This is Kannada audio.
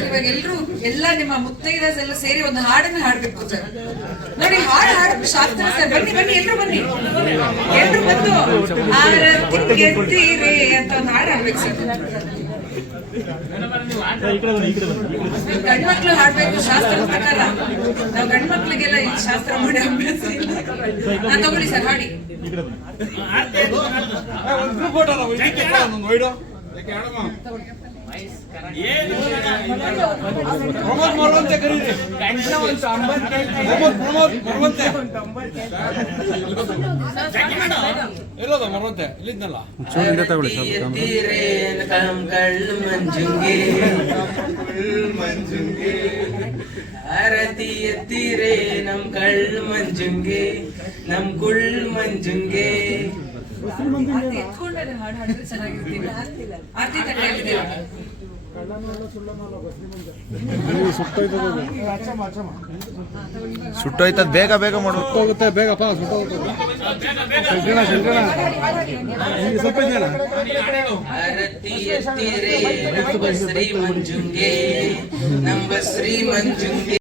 ಇವಾಗ ಎಲ್ಲ ನಿಮ್ಮ ಮುತ್ತೈದಸ್ ಎಲ್ಲ ಸೇರಿ ಒಂದು ಹಾಡನ್ನ ಹಾಡ್ಬೇಕು ಸರ್ ನೋಡಿ ಹಾಡು ಹಾಡು ಶಾಸ್ತ್ರ ಸರ್ ಬನ್ನಿ ಬನ್ನಿ ಎಲ್ರು ಬನ್ನಿ ಎಲ್ರು ಬಂದು ಆರತಿ ಗೆದ್ದಿರೆ ಅಂತ ಒಂದು ಹಾಡು ಹಾಡ್ಬೇಕು ಸರ್ ಗಂಡ್ಮಕ್ಳು ಹಾಡ್ಬೇಕು ಶಾಸ್ತ್ರ ಪ್ರಕಾರ ನಾವು ಗಂಡ್ಮಕ್ಳಿಗೆಲ್ಲ ಈ ಶಾಸ್ತ್ರ ಮಾಡಿ ಅಭ್ಯಾಸ ಇಲ್ಲ ತಗೊಳ್ಳಿ ಸರ್ ಹಾಡಿ ಪ್ರಮೋದ್ ಮರುವಂತೆ ಕರೀರಿ. ಪ್ರಮೋದ್ ಪ್ರಮೋದ್ ಮರುವಂತೆ. ಇಲ್ಲಿದ್ನಲ್ಲ. ಕಂಗಳು ಮಂಜುಂಗೆ ಮಂಜುಂಗೆ. ಆರತಿ ಎತ್ತಿರೇ ನಮ್ ಕಳ್ಳು ಮಂಜುಂಗೆ. ನಮ್ ಕುಳ್ ಮಂಜುಂಗೆ. ಆರ್ತಿ ಎತ್ಕೊಂಡ್ರೆ ಹಾಡು ಹಾಡಿದ್ರೆ ಚೆನ್ನಾಗಿರ್ತೀವಿ. ಆರ್ತಿ ತಟ್ಟೆಯಲ್ಲಿದ್ದೀವಿ ಸುಟ್ಟೋಯ್ತದ ಬೇಗ ಬೇಗ ಮಾಡು. ಹೋಗುತ್ತೆ ಬೇಗಪ್ಪ ಸುಟ್ಟೋಗುತ್ತೆ. ಶಂಕರಣ ಶಂಕರಣ ಸ್ವಲ್ಪ ಇದೆಯಲ್ಲ? ಆರತಿ ಎತ್ತಿರೇ ನಮ್ಮ ಶ್ರೀ ಮಂಜುಂಗೆ ನಮ್ಮ ಶ್ರೀ ಮಂಜುಂಗೆ